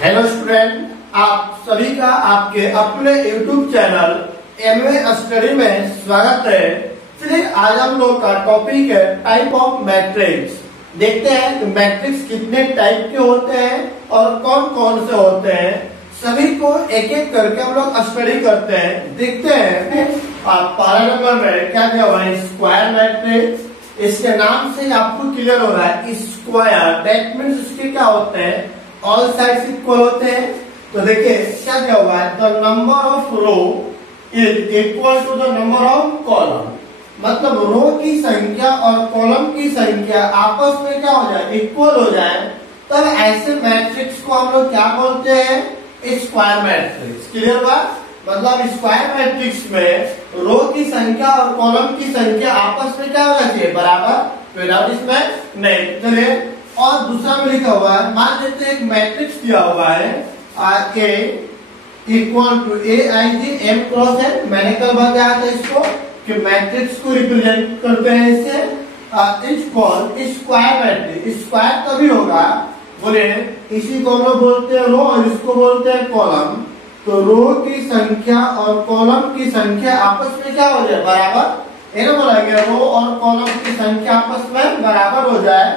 Hello student, आप सभी का आपके अपने YouTube चैनल MA स्टडी में स्वागत है। चलिए आज हम लोग का टॉपिक है टाइप ऑफ मैट्रिक्स। देखते हैं कि मैट्रिक्स कितने टाइप के होते हैं और कौन कौन से होते हैं। सभी को एक एक करके हम लोग स्टडी करते हैं। देखते हैं आप पहला नंबर में क्या दिया हुआ है, स्क्वायर मैट्रिक्स। इसके नाम से आपको क्लियर हो रहा है स्क्वायर, दैट मीन्स इसके क्या होते हैं, ऑल साइड्स इक्वल होते हैं। तो देखिए क्या दिया हुआ है, the number of row is equal to the number of column. मतलब रो की संख्या और कॉलम की संख्या आपस में क्या हो जाए, इक्वल हो जाए, तब ऐसे मैट्रिक्स को हम लोग क्या बोलते हैं, स्क्वायर मैट्रिक्स। क्लियर हुआ? मतलब स्क्वायर मैट्रिक्स में रो की संख्या और कॉलम की संख्या आपस में क्या होना चाहिए, बराबर। विदाउट इसमें नहीं। चलिए और दूसरा में लिखा हुआ है, मान लेते हैं एक मैट्रिक्स दिया हुआ है A equal to A I G M cross N. मैंने कल बताया था इसको कि मैट्रिक्स को रिप्रेजेंट करते हैं इससे। इस कॉल स्क्वायर मैट्रिक्स। स्क्वायर तभी होगा, बोले इसी को हम लोग बोलते हैं रो और इसको बोलते हैं कॉलम। तो रो की संख्या और कॉलम की संख्या आपस में क्या हो जाए, बराबर। ये ना बोला गया रो और कॉलम की संख्या आपस में बराबर हो जाए,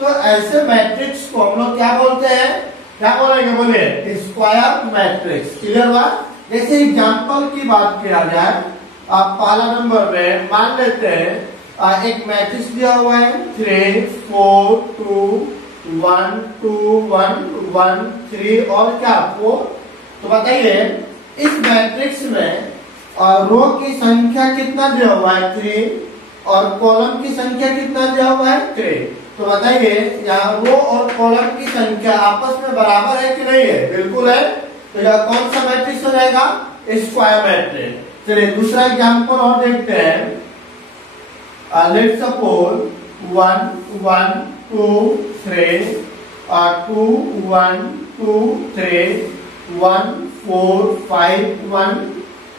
तो ऐसे मैट्रिक्स को हम लोग क्या बोलते हैं, क्या बोलेंगे, बोले स्क्वायर मैट्रिक्स। क्लियर हुआ? जैसे एग्जांपल की बात किया जाए, आप पहला नंबर में मान लेते हैं एक मैट्रिक्स दिया हुआ है 3 4 2 1 2 1 1 3 और क्या 4। तो बताइए इस मैट्रिक्स में रो की संख्या कितना दिया हुआ है 3 और कॉलम की संख्या कितना दिया हुआ है 3। तो बताइए यहाँ रो और कॉलम की संख्या आपस में बराबर है कि नहीं है? बिल्कुल है। तो यह कौन सा मैट्रिक्स हो जाएगा, स्क्वायर मैट्रिक्स। चलिए दूसरा एग्जांपल और देखते हैं। लेट्स सपोज 1 1 2 3 2 1 2 3 1 4 5 1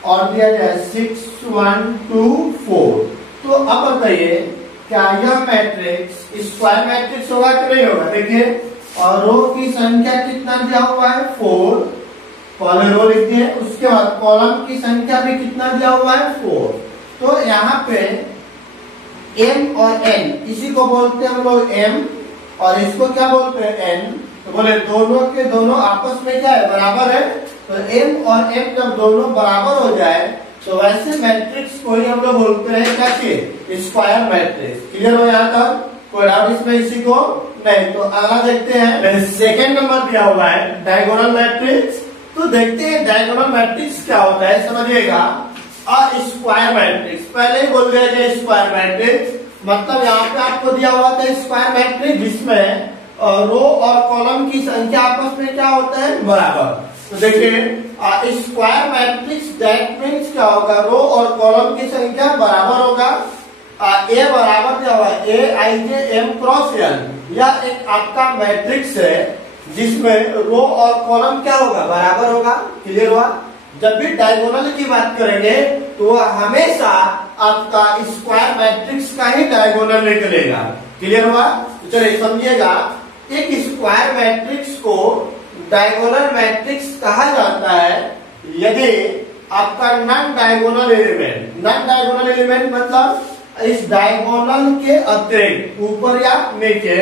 और दिया जाए 6 1 2 4। तो अब बताइए क्या यह मैट्रिक्स स्क्वायर मैट्रिक्स होगा कि नहीं होगा? देखिए और रो की संख्या कितना दिया हुआ है 4, पहले रो लिखते हैं, उसके बाद कॉलम की संख्या भी कितना दिया हुआ है 4। तो यहाँ पे m और n, इसी को बोलते हैं हम लोग m और इसको क्या बोलते हैं n। तो बोले दोनों के दोनों आपस में क्या है, बराबर है। तो m और m जब दोनों बराबर हो जाए तो वैसे मैट्रिक्स को ही हम लोग बोलते हैं क्या कि स्क्वायर मैट्रिक्स। क्लियर हो यहाँ तक? कोई डाउट इसमें इसी को नहीं? तो अगला देखते हैं, सेकेंड नंबर दिया हुआ है डायगोनल मैट्रिक्स। तो देखते हैं डायगोनल मैट्रिक्स क्या होता है, समझिएगा। और स्क्वायर मैट्रिक्स पहले ही बोल दिया जाए स्क्वायर मैट्रिक्स, मतलब यहाँ पे आपको दिया हुआ था स्क्वायर मैट्रिक्स जिसमें रो और कॉलम की संख्या आपस में क्या होता है, बराबर। तो देखिए स्क्वायर मैट्रिक्स दैट मीन्स क्या होगा, रो और कॉलम की संख्या बराबर होगा। ए बराबर दिया हुआ है ए आई जे एम क्रॉस एन। यह एक आपका मैट्रिक्स है जिसमें रो और कॉलम क्या होगा, बराबर होगा। क्लियर हुआ? जब भी डायगोनल की बात करेंगे तो वह हमेशा आपका स्क्वायर मैट्रिक्स का ही डायगोनल निकलेगा। क्लियर हुआ? तो चलिए समझिएगा, एक स्क्वायर मैट्रिक्स को डायगोनल मैट्रिक्स कहा जाता है यदि आपका नॉन डायगोनल एलिमेंट मतलब इस डायगोनल के अतिरिक्त ऊपर या नीचे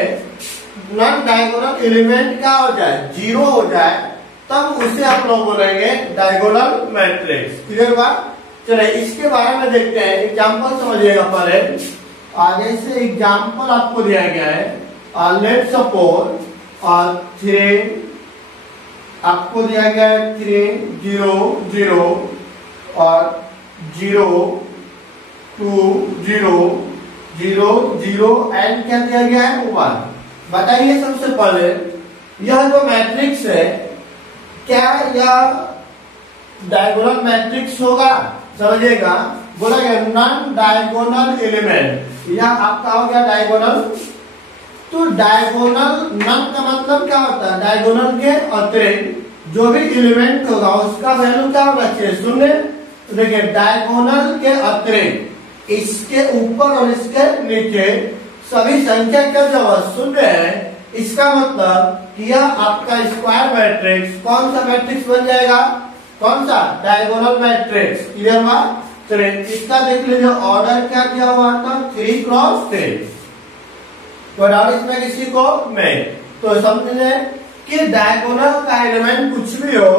नॉन डायगोनल एलिमेंट क्या हो जाए, जीरो हो जाए, तब उसे हम लोग बोलेंगे डायगोनल मैट्रिक्स। क्लियर बात? चलिए इसके बारे में देखते हैं, एग्जांपल समझिएगा पहले। आगे से एग्जांपल आपको दिया गया है। लेट्स सपोज 3 आपको दिया गया है 3 0 0 और 0 2 0 0 0 एंड क्या दिया गया है 1। बताइए सबसे पहले यह जो मैट्रिक्स है क्या यह डायगोनल मैट्रिक्स होगा? समझिएगा, बोला गया नॉन डायगोनल एलिमेंट, यह आपका हो गया डायगोनल। तो डायगोनल नॉन का मतलब क्या होता है, डायगोनल के अतिरिक्त जो भी एलिमेंट होगा उसका वैल्यू क्या होना चाहिए, शून्य। तो देखिए डायगोनल के अतिरिक्त इसके ऊपर और इसके नीचे सभी संख्या क्या जो शून्य है, इसका मतलब कि यह आपका स्क्वायर मैट्रिक्स कौन सा मैट्रिक्स बन जाएगा, कौन सा, डायगोनल मैट्रिक्स। क्लियर हुआ। चलिए इसका देख लीजिए ऑर्डर क्या दिया हुआ था, 3 क्रॉस 3। तो डाउट इसमें किसी को नहीं, तो समझ लें कि डायगोनल का एलिमेंट कुछ भी हो,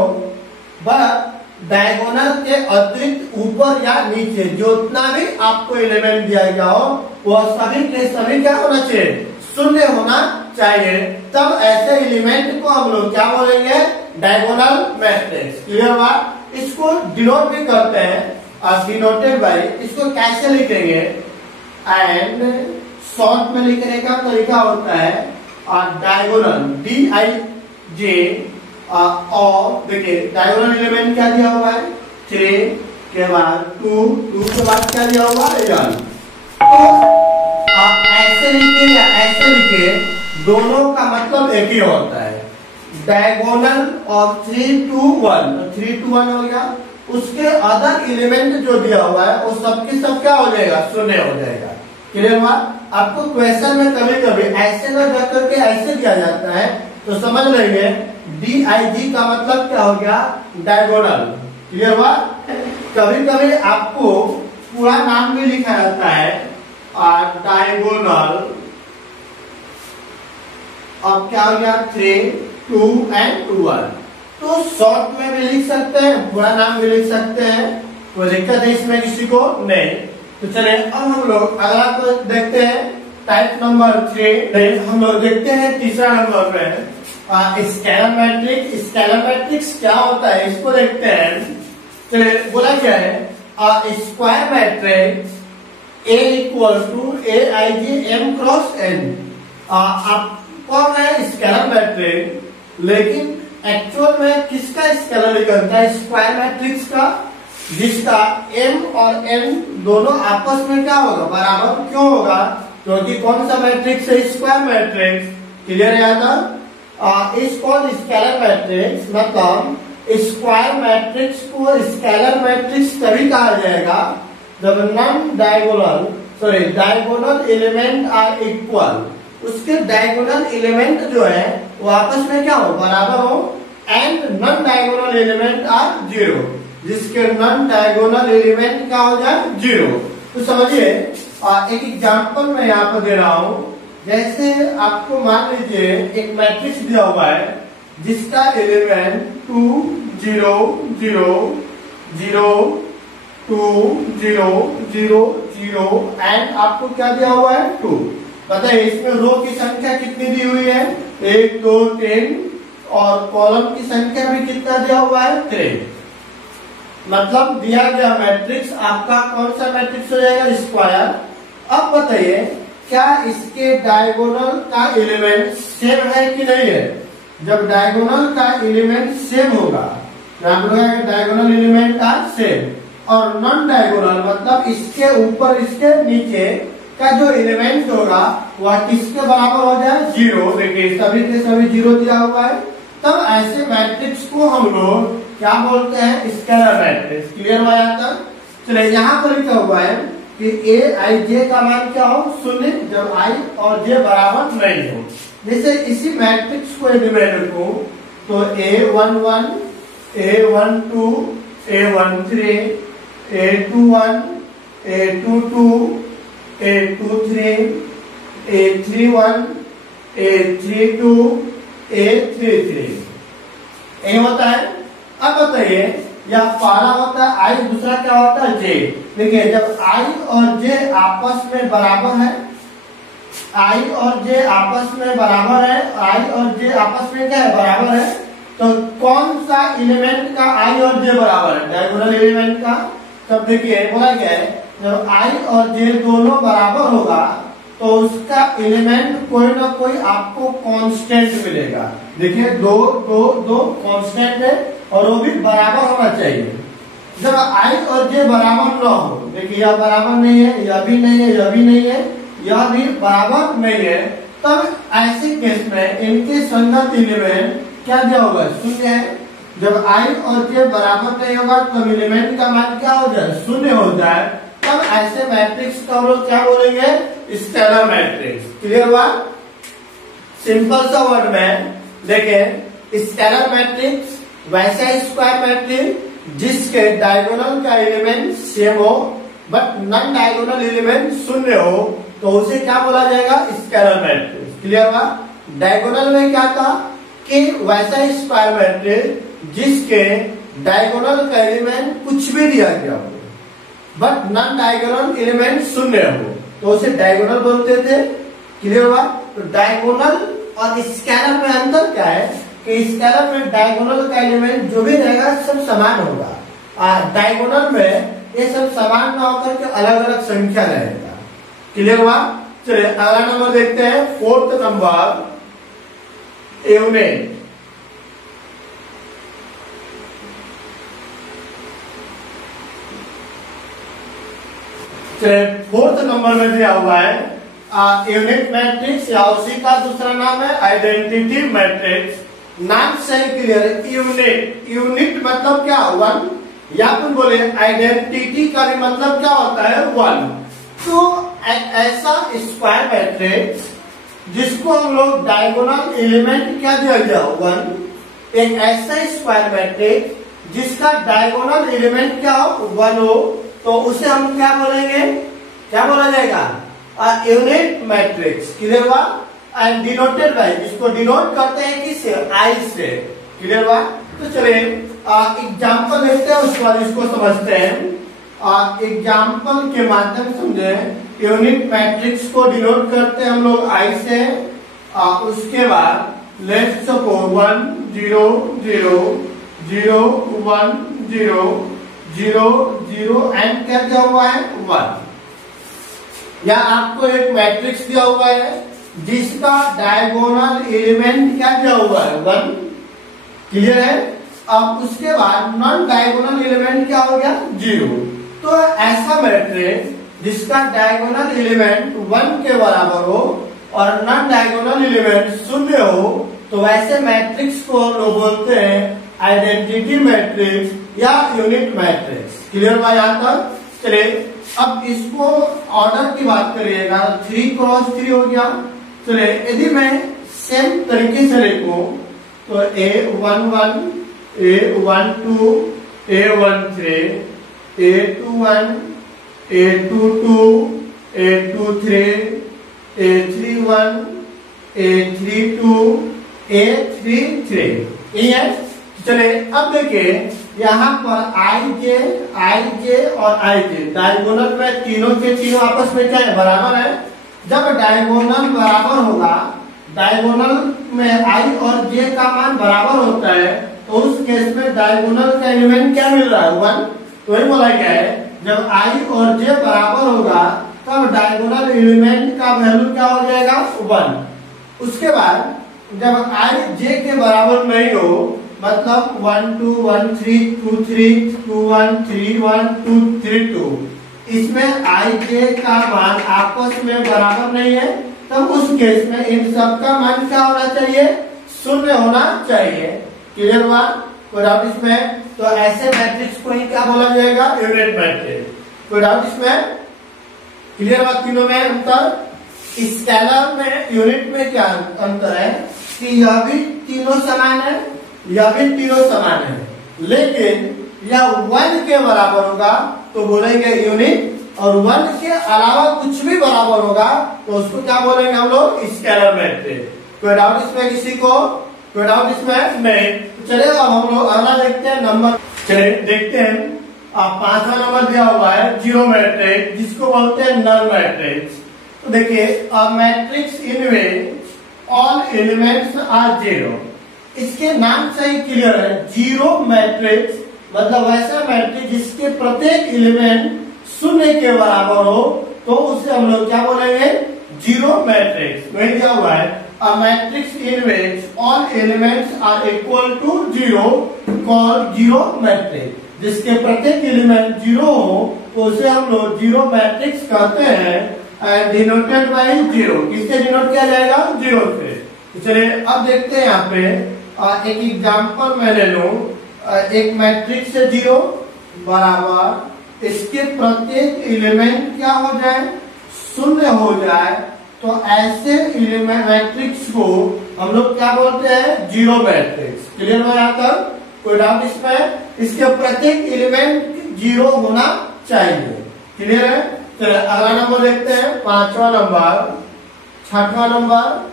बस डायगोनल के अतिरिक्त ऊपर या नीचे जितना भी आपको एलिमेंट दिया गया हो वह सभी के सभी क्या होना चाहिए, शून्य होना चाहिए। तब ऐसे एलिमेंट को हम लोग क्या बोलेंगे, डायगोनल मैट्रिक्स। क्लियर हुआ। इसको डिनोट भी करते हैं, और डिनोटेड बाय, इसको कैसे लिखेंगे, एंड शॉर्ट में लिखने का तरीका होता है डायगोनल, DIJ, और देखिए डायगोनल एलिमेंट क्या दिया हुआ है, 3 के बाद 2 के बाद क्या दिया हुआ है 1। तो आप ऐसे लिखे या ऐसे लिखे, दोनों का मतलब एक ही होता है। डायगोनल ऑफ 3 to 1, 3 to 1 हो गया। उसके अदर एलिमेंट जो दिया हुआ है वो सबके सब क्या हो जाएगा, शून्य हो जाएगा। क्लियर हुआ। आपको क्वेश्चन में कभी कभी ऐसे ना जाकर के ऐसे दिया जाता है तो समझ लेंगे DIG का मतलब क्या हो गया, डायगोनल। क्लियर हुआ। कभी कभी आपको पूरा नाम भी लिखा जाता है डायगोनल, अब क्या हो गया 3, 2 and 1। तो शॉर्ट में भी लिख सकते हैं, पूरा नाम भी लिख सकते हैं, कोई दिक्कत है इसमें किसी को नहीं। तो चलिए अब हम लोग अगला को देखते हैं, टाइप नंबर 3। हम लोग देखते हैं तीसरा नंबर पे स्केलर मैट्रिक्स। स्केलर मैट्रिक्स क्या होता है इसको देखते हैं। चलिए बोला क्या है, square matrix A equal to AIJ M cross N। आप कौन है, स्केलर मैट्रिक्स, लेकिन एक्चुअल में किसका स्केलर निकलता है, स्क्वायर मैट्रिक्स का, जिसका M और N दोनों आपस में क्या होगा, बराबर। क्यों होगा, क्योंकि कौन सा मैट्रिक्स है, स्क्वायर मैट्रिक्स। क्लियर है याद। इसको स्केलर मैट्रिक्स, मतलब स्क्वायर मैट्रिक्स को स्केलर मैट्रिक्स तभी कहा जाएगा जब non diagonal diagonal element are equal, उसके डायगोनल एलिमेंट जो है वो आपस में क्या हो, बराबर हो, and non diagonal element are 0, जिसके नॉन डायगोनल एलिमेंट क्या हो जाए 0। तो समझिए एक एग्जांपल मैं यहाँ पर दे रहा हूँ। जैसे आपको मान लीजिए एक मैट्रिक्स दिया हुआ है जिसका एलिमेंट 2 0 0 0 2 0 0 0 एंड आपको क्या दिया हुआ है 2। पता है इसमें रो की संख्या कितनी दी हुई है, 1 2 3, और कॉलम की संख्या भी कितना दिया हुआ है 3। मतलब दिया गया मैट्रिक्स आपका कौन सा मैट्रिक्स हो जाएगा, स्क्वायर। अब बताइए क्या इसके डायगोनल का एलिमेंट सेम है कि नहीं है। जब डायगोनल का एलिमेंट सेम होगा, डायगोनल एलिमेंट आर सेम, और नॉन डायगोनल मतलब इसके ऊपर इसके नीचे का जो एलिमेंट होगा वह किसके बराबर हो जाए, 0। देखिए सभी के सभी 0 दिया हुआ है, तब ऐसे मैट्रिक्स को हम लोग क्या बोलते हैं, स्केलर मैट्रिक्स। क्लियर हुआ यहाँ तक। चलिए यहाँ पर लिखा हुआ है कि AIJ का मान क्या हो, 0, जब I और J बराबर नहीं हो। जैसे इसी मैट्रिक्स को यदि मैं लिखूं तो A11 A12 A13 A21 A22 A23 A31 A32 A33 ये होता है। अब बताइए यह पहला होता है I, दूसरा क्या होता है J। देखिए जब I और J आपस में बराबर है, I और J आपस में बराबर है, I और J आपस में क्या है, बराबर है, तो कौन सा एलिमेंट का I और J बराबर है, डायगोनल एलिमेंट का। तब देखिए बोला क्या है, जब I और J दोनों बराबर होगा तो उसका एलिमेंट कोई ना कोई आपको कांस्टेंट मिलेगा। देखिए 2 2 2 कांस्टेंट है और वो भी बराबर होना चाहिए। जब I और J बराबर ना हो, देखिए यह बराबर नहीं है, यह भी नहीं है, यह भी नहीं है, यह भी बराबर नहीं है, तब ऐसे केस में इनके संगत एलिमेंट क्या दिया होगा, 0 है। जब I और J बराबर नहीं होगा तब एलिमेंट का मान क्या हो जाए, 0 हो जाए, तब ऐसे मैट्रिक्स का हम लोग क्या बोलेंगे, स्केलर मैट्रिक्स। क्लियर हुआ। सिंपल सा वर्ड में देखें, स्केलर मैट्रिक्स वैसा स्क्वायर मैट्रिक्स जिसके डायगोनल का एलिमेंट सेम हो बट नॉन डायगोनल एलिमेंट शून्य हो, तो उसे क्या बोला जाएगा? Scalar matrix. क्लियर हुआ? डायगोनल में क्या था कि वैसा स्क्वायर मैट्रिक्स जिसके डायगोनल का एलिमेंट कुछ भी दिया गया हो बट नॉन डायगोनल एलिमेंट शून्य हो, तो उसे डायगोनल बोलते थे। क्लियर हुआ? तो डायगोनल और स्केलर में अंतर क्या है कि स्केलर में डायगोनल का एलिमेंट जो भी रहेगा सब समान होगा, डायगोनल में ये सब समान ना होकर के अलग अलग संख्या रहेगा। क्लियर हुआ? चलिए अगला नंबर देखते हैं, fourth number unit. Fourth number में दिया हुआ है यूनिट मैट्रिक्स, या उसी का दूसरा नाम है आइडेंटिटी मैट्रिक्स। नाम से क्लियर, यूनिट, यूनिट मतलब क्या? वन, या फिर बोले आइडेंटिटी का भी मतलब क्या होता है? वन। तो ऐसा स्क्वायर मैट्रिक्स जिसको हम लोग डायगोनल एलिमेंट क्या दिया गया? वन। एक ऐसा स्क्वायर मैट्रिक्स जिसका डायगोनल एलिमेंट क्या हो? वन हो, तो उसे हम क्या बोलेंगे? क्या बोला जाएगा? Unit matrix. क्लियर हुआ? एंड डिनोटेड बाय, इसको डिनोट करते हैं किससे? आई से। क्लियर हुआ? तो चलिए एग्जाम्पल देखते हैं, उसके बाद इसको समझते हैं। एग्जाम्पल के माध्यम समझे, यूनिट मैट्रिक्स को डिनोट करते हैं हम लोग आई से। उसके बाद लेट्स सपोज 1 0 0 0 1 0 0 0 एंड क्या दिया हुआ है? 1। या आपको एक मैट्रिक्स दिया हुआ है जिसका डायगोनल एलिमेंट क्या दिया हुआ है? 1। क्लियर है? अब उसके बाद नॉन डायगोनल एलिमेंट क्या हो गया? 0। तो ऐसा मैट्रिक्स जिसका डायगोनल एलिमेंट 1 के बराबर हो और नॉन डायगोनल एलिमेंट 0 हो, तो वैसे मैट्रिक्स को हम लोग बोलते हैं आइडेंटिटी मैट्रिक्स या यूनिट मैट्रिक्स। क्लियर हुआ यहाँ तक? चलिए अब इसको ऑर्डर की बात करिएगा, 3 क्रॉस 3 हो गया। चलिए यदि मैं सेम तरीके से लिखूं तो A11 A12 A13 A21 A22 A23 A31 A32 A33। ये चलिए अब देखिए यहाँ पर आई जे और आई जे डायगोनल में तीनों के तीनों आपस में क्या है? बराबर है। जब डायगोनल बराबर होगा, डायगोनल में आई और जे का मान बराबर होता है, तो उस केस में डायगोनल का एलिमेंट क्या मिल रहा है? 1। तो वही बोला गया है जब आई और जे बराबर होगा तब डायगोनल एलिमेंट का वैल्यू क्या हो जाएगा? 1। उसके बाद जब आई जे के बराबर नहीं हो, मतलब 1 2 1 3 2 3 2 1 3 1 2 3 2, इसमें आई जे का मान आपस में बराबर नहीं है, तब उस केस में इन सब का मान क्या होना चाहिए? 0 होना चाहिए। क्लियर हुआ? कोई डाउट इसमें? तो ऐसे मैट्रिक्स को ही क्या बोला जाएगा? Unit matrix. कोई डाउट इसमें? क्लियर हुआ? तीनों में अंतर। स्केलर में यूनिट में क्या अंतर है कि यह भी तीनों समान है, यह भी तीनों समान है, लेकिन यह 1 के बराबर होगा तो बोलेंगे यूनिट, और 1 के अलावा कुछ भी बराबर होगा तो उसको क्या बोलेंगे हम लोग? Scalar matrix. कोई डाउट इसमें किसी को? कोई डाउट इसमें? नहीं। चलिए अब हम लोग अगला देखते हैं नंबर। चलिए देखते हैं, अब 5वां नंबर दिया हुआ है जीरो मैट्रिक्स, जिसको बोलते हैं नल मैट्रिक्स। तो देखिए a matrix in which all elements are 0। इसके नाम से ही क्लियर है, जीरो मैट्रिक्स मतलब वैसा मैट्रिक्स जिसके प्रत्येक एलिमेंट 0 के बराबर हो, तो उसे हम लोग क्या बोलेंगे? Zero matrix. वही दिया हुआ है a matrix in which all elements are equal to 0 called zero matrix. जिसके प्रत्येक एलिमेंट 0 हो तो उसे हम लोग जीरो मैट्रिक्स कहते हैं, एंड डिनोटेड बाय 0। किससे डिनोट किया जाएगा? 0 से। तो चलिए अब देखते हैं यहाँ पे एक एग्जाम्पल मैं ले लूं। एक मैट्रिक्स है 0 बराबर इसके प्रत्येक एलिमेंट क्या हो जाए? 0 हो जाए, तो ऐसे मैट्रिक्स को हम लोग क्या बोलते हैं, जीरो मैट्रिक्स। क्लियर हो यहाँ तक, कोई डाउट इसमें? इसके प्रत्येक एलिमेंट जीरो होना चाहिए। क्लियर है? चलिए अगला नंबर देखते हैं, पांचवा नंबर, छठवां नंबर।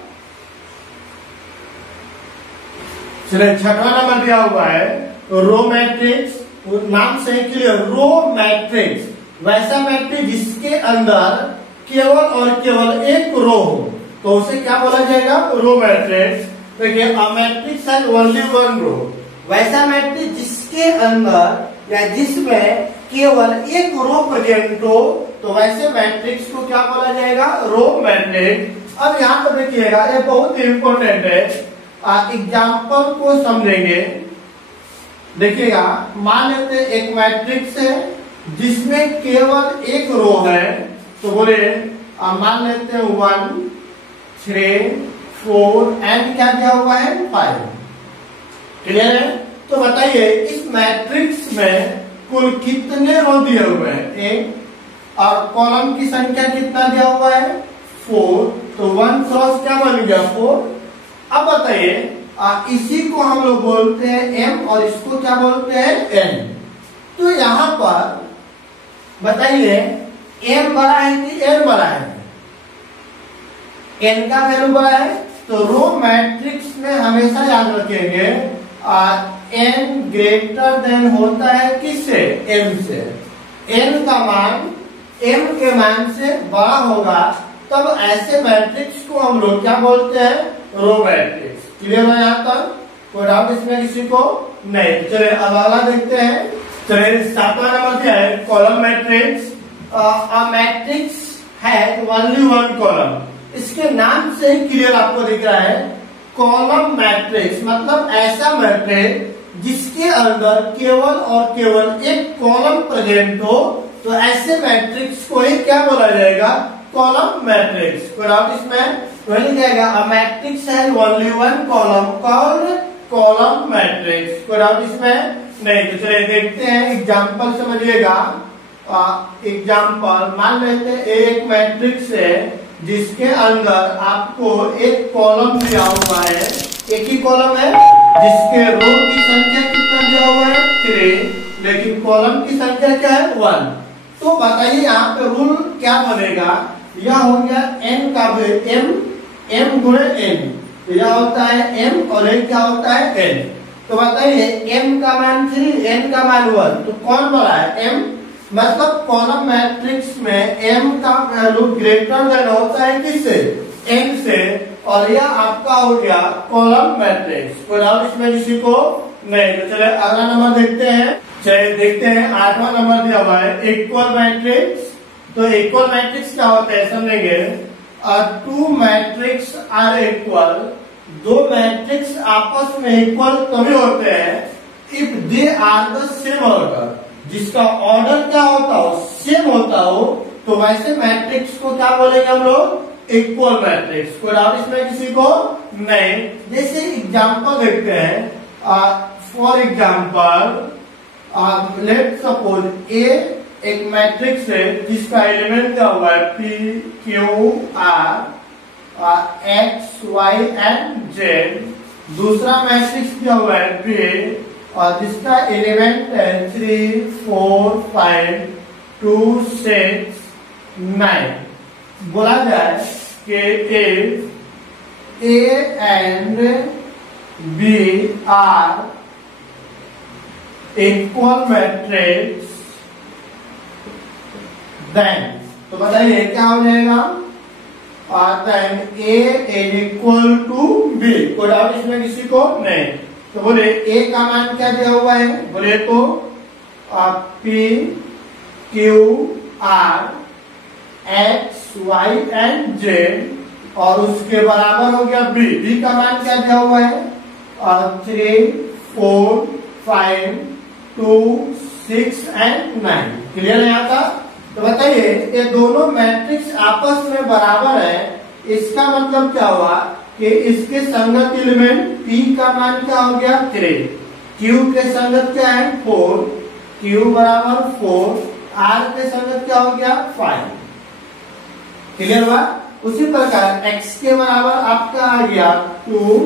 चलिए छठवां नंबर दिया हुआ है रो मैट्रिक्स। नाम से क्लियर, रो मैट्रिक्स वैसा मैट्रिक्स जिसके अंदर केवल और केवल एक रो हो, तो उसे क्या बोला जाएगा, रो मैट्रिक्स। देखिए a matrix has only one row, वैसा मैट्रिक्स जिसके अंदर या जिसमें केवल एक रो प्रेजेंट हो, तो वैसे मैट्रिक्स को क्या बोला जाएगा, रो मैट्रिक्स। अब यहाँ पर देखिएगा, ये बहुत इंपॉर्टेंट है, एग्जाम्पल को समझेंगे। देखिएगा, मान लेते एक मैट्रिक्स है जिसमें केवल एक रो है, तो बोले मान लेते हैं 1 3 4 एंड क्या दिया हुआ है 5। क्लियर है? तो बताइए इस मैट्रिक्स में कुल कितने रो दिए हुए हैं, 1, और कॉलम की संख्या कितना दिया हुआ है 4, तो 1 क्रॉस क्या बन गया 4। अब बताइए इसी को हम लोग बोलते हैं m और इसको क्या बोलते हैं n। तो यहां पर बताइए m बड़ा है कि n बड़ा है, n का वैल्यू बड़ा है, तो रो मैट्रिक्स में हमेशा याद रखेंगे n ग्रेटर देन होता है किससे, m से। n का मान m के मान से बड़ा होगा, तब ऐसे मैट्रिक्स को हम लोग क्या बोलते हैं, रो मैट्रिक्स। क्लियर है यहाँ तक, कोई डाउट इसमें किसी को नहीं? चलिए अब अगला देखते हैं। चलिए सातवां नंबर क्या है, कॉलम मैट्रिक्स। अ मैट्रिक्स है ओनली वन कॉलम, इसके नाम से ही क्लियर आपको दिख रहा है कॉलम मैट्रिक्स, मतलब ऐसा मैट्रिक्स जिसके अंदर केवल और केवल एक कॉलम प्रेजेंट हो, तो ऐसे मैट्रिक्स को ही क्या बोला जाएगा, कॉलम मैट्रिक्स। कोई डाउट इसमें? वही जाएगा अ मैट्रिक्स है only one column called column matrix. कोई डाउट इसमें नहीं? तो चलिए देखते हैं, एग्जांपल समझिएगा। एग्जांपल मान लेते हैं एक मैट्रिक्स है जिसके अंदर आपको एक कॉलम दिया हुआ है, एक ही कॉलम है जिसके रो की संख्या कितना दिया हुआ है 3, लेकिन कॉलम की संख्या क्या है 1। तो बताइए यहाँ पे रूल क्या बनेगा, यह हो गया n का m गुणे n, तो यह होता है m और एक क्या होता है n। तो बताइए m का मान 3, n का मान 1, तो कौन बड़ा है m, मतलब कॉलम मैट्रिक्स में m का वैल्यू ग्रेटर देन होता है किससे, n से, और यह आपका हो गया कॉलम मैट्रिक्स। कोई डाउट इसमें किसी को नहीं? तो चलिए अगला नंबर देखते हैं। चलिए देखते हैं, आठवां नंबर दिया हुआ है इक्वल मैट्रिक्स। तो इक्वल मैट्रिक्स क्या होता है समझेंगे, टू मैट्रिक्स आर इक्वल, दो मैट्रिक्स आपस में इक्वल तभी होते हैं if they are the same order, जिसका ऑर्डर क्या होता हो, सेम होता हो, तो वैसे मैट्रिक्स को क्या बोलेंगे हम लोग, इक्वल मैट्रिक्स। कोई डाउट इसमें किसी को नहीं? जैसे एग्जांपल देखते हैं, फॉर एग्जांपल लेट सपोज ए एक मैट्रिक्स है जिसका एलिमेंट क्या हुआ है p q r x y and z। दूसरा मैट्रिक्स क्या हुआ है p और जिसका एलिमेंट है 3 4 5 2 6 9। बोला जाए कि a and b are equal matrix, then तो बताइए क्या हो जाएगा, then a is equal to b। कोई डाउट इसमें किसी को नहीं? तो बोले a का मान क्या दिया हुआ है, बोले तो p q r x y and z, और उसके बराबर हो गया b। b का मान क्या दिया हुआ है 3 4 5 2 6 एंड 9। क्लियर है यहाँ का? तो बताइए ये दोनों मैट्रिक्स आपस में बराबर है, इसका मतलब क्या हुआ कि इसके संगत एलिमेंट p का मान क्या हो गया 3, q के संगत क्या है 4, q बराबर 4, r के संगत क्या हो गया 5। क्लियर हुआ? उसी प्रकार x के बराबर आपका आ गया 2,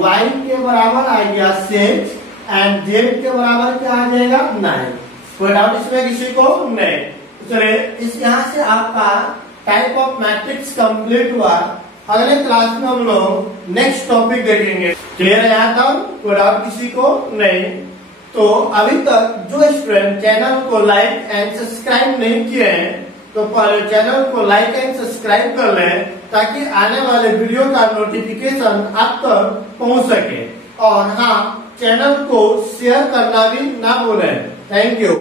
y के बराबर आ गया 6 एंड z के बराबर क्या आ जाएगा 9। कोई डाउट इसमें किसी को? नहीं। चलिए इस यहाँ से आपका टाइप ऑफ मैट्रिक्स कंप्लीट हुआ। अगले क्लास में हम लोग नेक्स्ट टॉपिक देखेंगे। क्लियर है यहाँ तक? कोई डाउट किसी को? नहीं। तो अभी तक जो स्टूडेंट चैनल को लाइक एंड सब्सक्राइब नहीं किए हैं तो पहले चैनल को लाइक एंड सब्सक्राइब कर लें ताकि आने वाले वीडियो का नोटिफिकेशन आप तक पहुंच सके। और हाँ, चैनल को शेयर करना भी ना भूलें। Thank you.